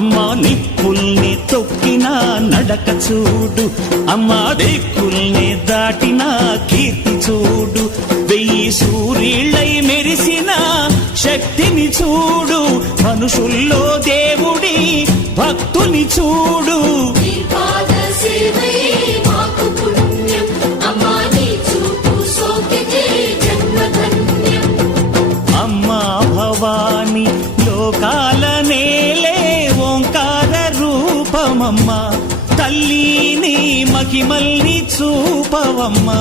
అమ్మా నిప్పుల్ని తొక్కిన నడక చూడు, అమ్మా దిక్కుల్ని దాటిన కీర్తి చూడు, 1000 సూర్యుళ్ళై మెరిసిన శక్తిని చూడు, మనుషుల్లో దేవుడి భక్తుని చూడు. అమ్మా భవాని లోకాల నేలే ఓంకార రూపమమ్మా, తల్లిని మహిమల్ని చూపవమ్మా.